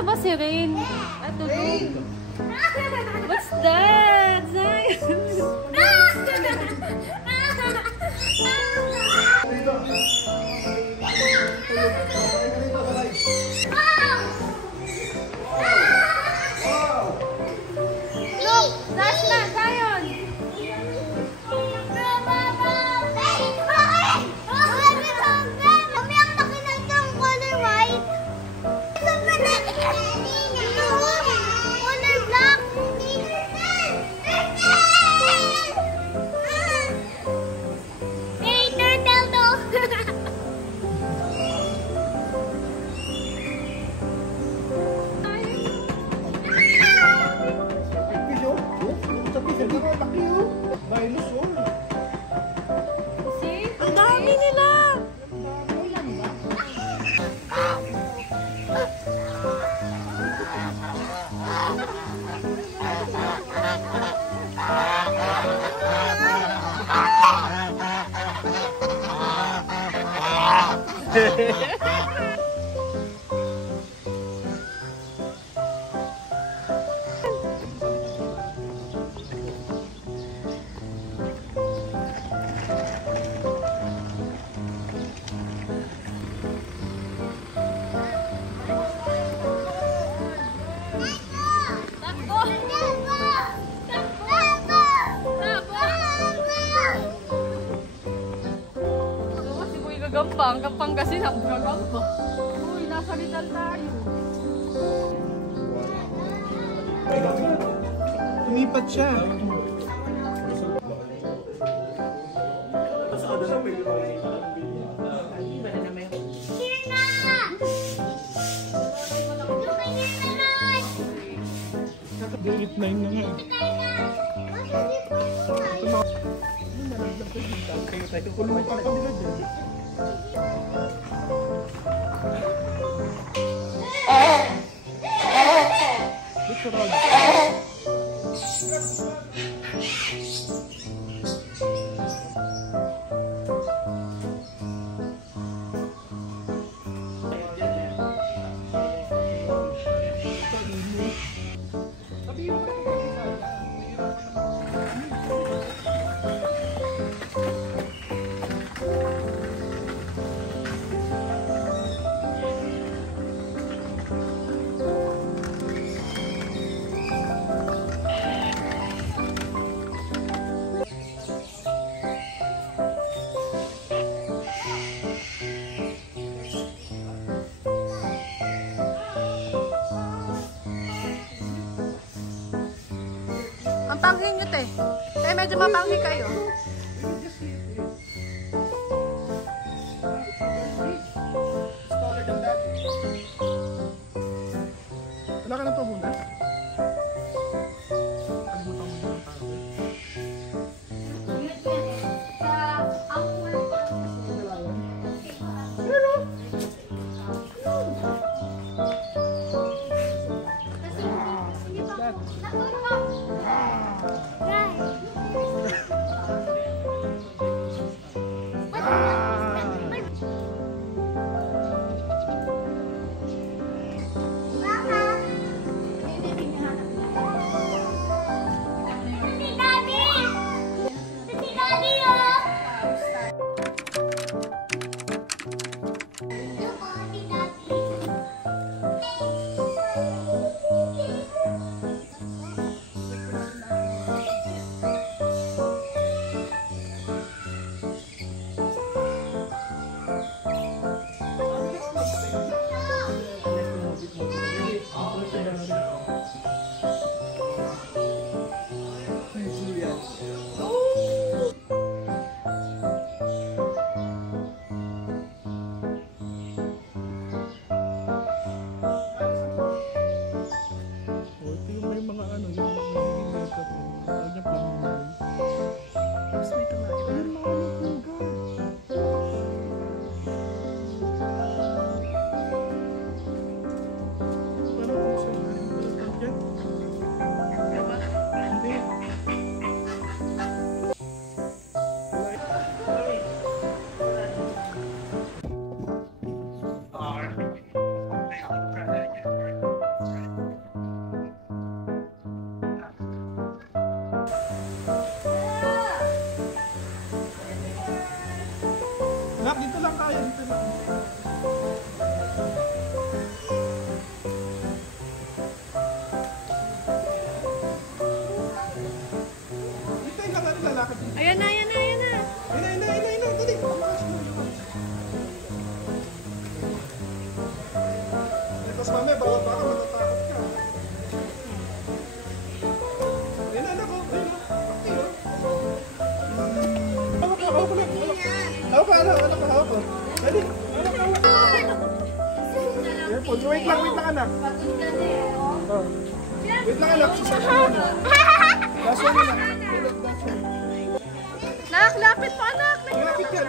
na ba si Rain? Ah, tulog. What's that? Look! Last na! Zion! Ang dami nila! Gampang kasi nagagamba. Uy, nasa Rizal tayo. Tumipat siya. Grade 9 na nga. Kulungan pa nila dyan. Ang panghi nyo, te. Te, medyo mapanghi kayo. Wala ka na to muna? lang natin lalakad. Ayan na, ayan na, ayan na. Ayun na, dali. Tapos mamaya, bawat baka matatakot ka. Ayun na, anak ko. Ayun na. Hawak ko lang. Hawak ko, hawak ko. Dali. Wait lang, anak. Oh. Wait lang, anak. Last one na. Last one. Nak, lapit mo anak. Lapit ka.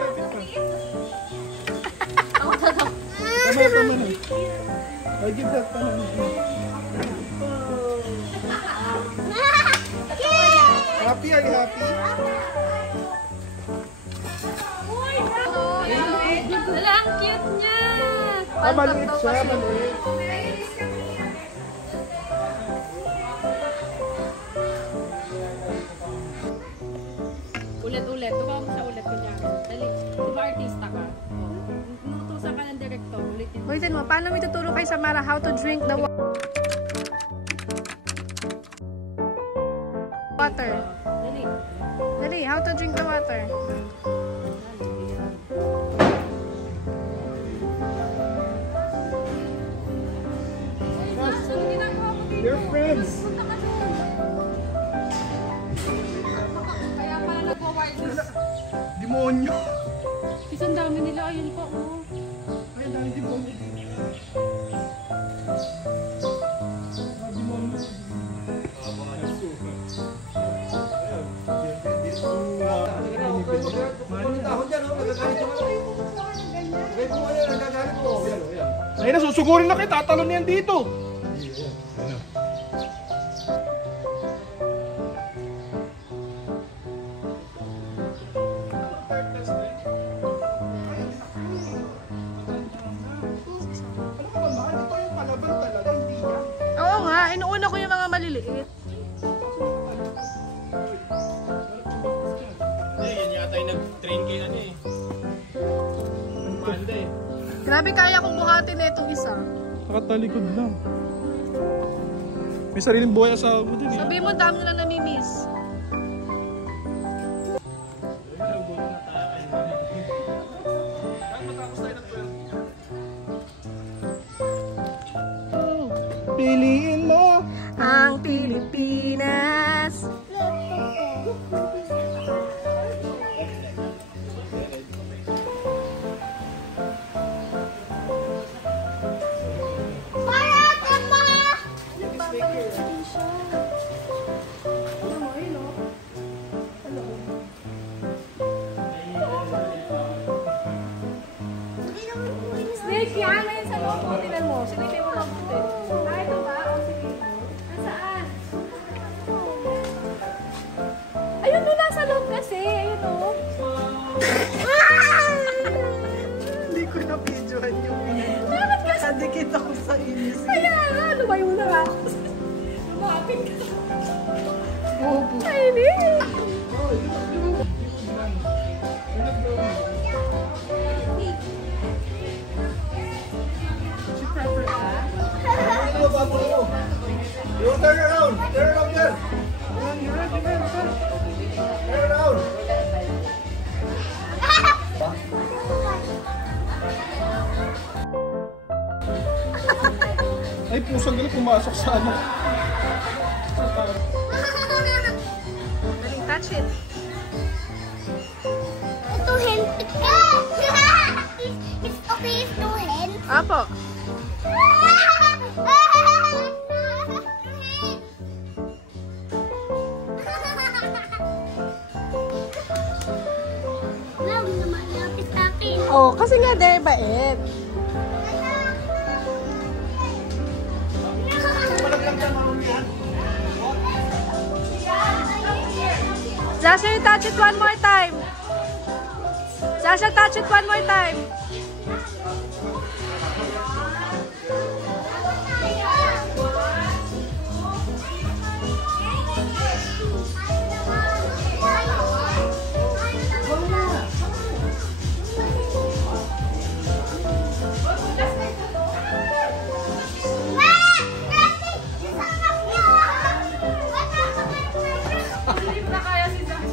Ako na daw. Tama na. I'll give that pa na. Happy, are you happy? Wala, ang cute niya. Maliit siya, maliit. Ulit-ulit. Tumawa mo siya ulit kunyari. Dali. Di ba artista ka? Nutusan ka ng director. Ulitin mo. Ulitin mo, paano may tuturo kay Samara how to drink the water? Dali. Dali, how to drink the water? Your friends. Kaya pala nagwa-wireless. Demonyo. Isang dami nila. Ayun pa, oh. Ay, dami demonyo. Demonyo. Ay, nasusugurin na kayo. Tatalon yan dito. Oo nga, inuuna ko yung mga maliliit. Yan yata yung nag-train kayo ano eh. Manda eh. Grabe, kaya kong buhatin na itong isa. Nakatalikod lang. May sariling buhay asawa mo din eh. Sabi mo, dami lang namimiss. Piliin mo Ang Pilipinas. Snake yan, ayun sa loob mo, tinan mo. Silipin mo mabuti. Ah, ito ba? O, sige. Nasaan? Ayun doon nasa loob kasi. Ayun o. Hindi ko na-videoan yung Bakit kasi? kadikit ako sa inis. Kaya nga, lumayo na nga ako. Lumapit ka. Bobo. Ay, hindi. You turn around there. Turn around. Ay, pusang galit pumasok sa ano. Daling touch it. Ito hen. It's okay to hen. Apo. Wow, lumalapit sa akin. Oh, kasi nga there bait. Zasha, you touch it one more time. Zasha, touch it one more time. Hindi mo na kaya si Zach.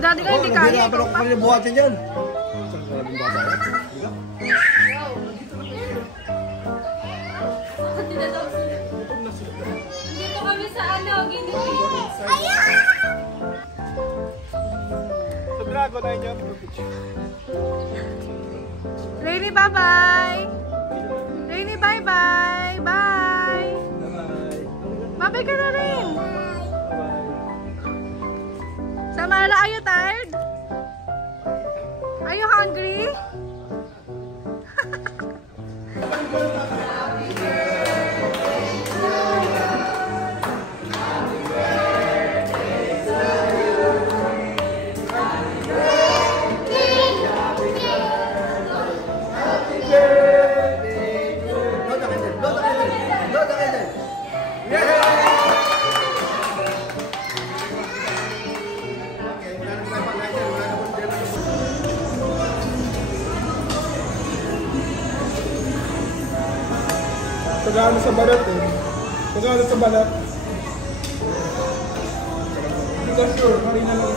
daddy ka hindi kaya. Pero Ikaw pa. kung buhatin dyan. Saan ka naging bata yan? Diba? Dito kami sa ano, Ginili. Sa dragon ay niya. Rainy, bye-bye! Rainy, bye-bye! Bye! Bye-bye ka na rin! Samara, are you tired? Are you hungry? Pagano sa balat eh. Pagano sa balat. Hindi ka sure, kanina lang.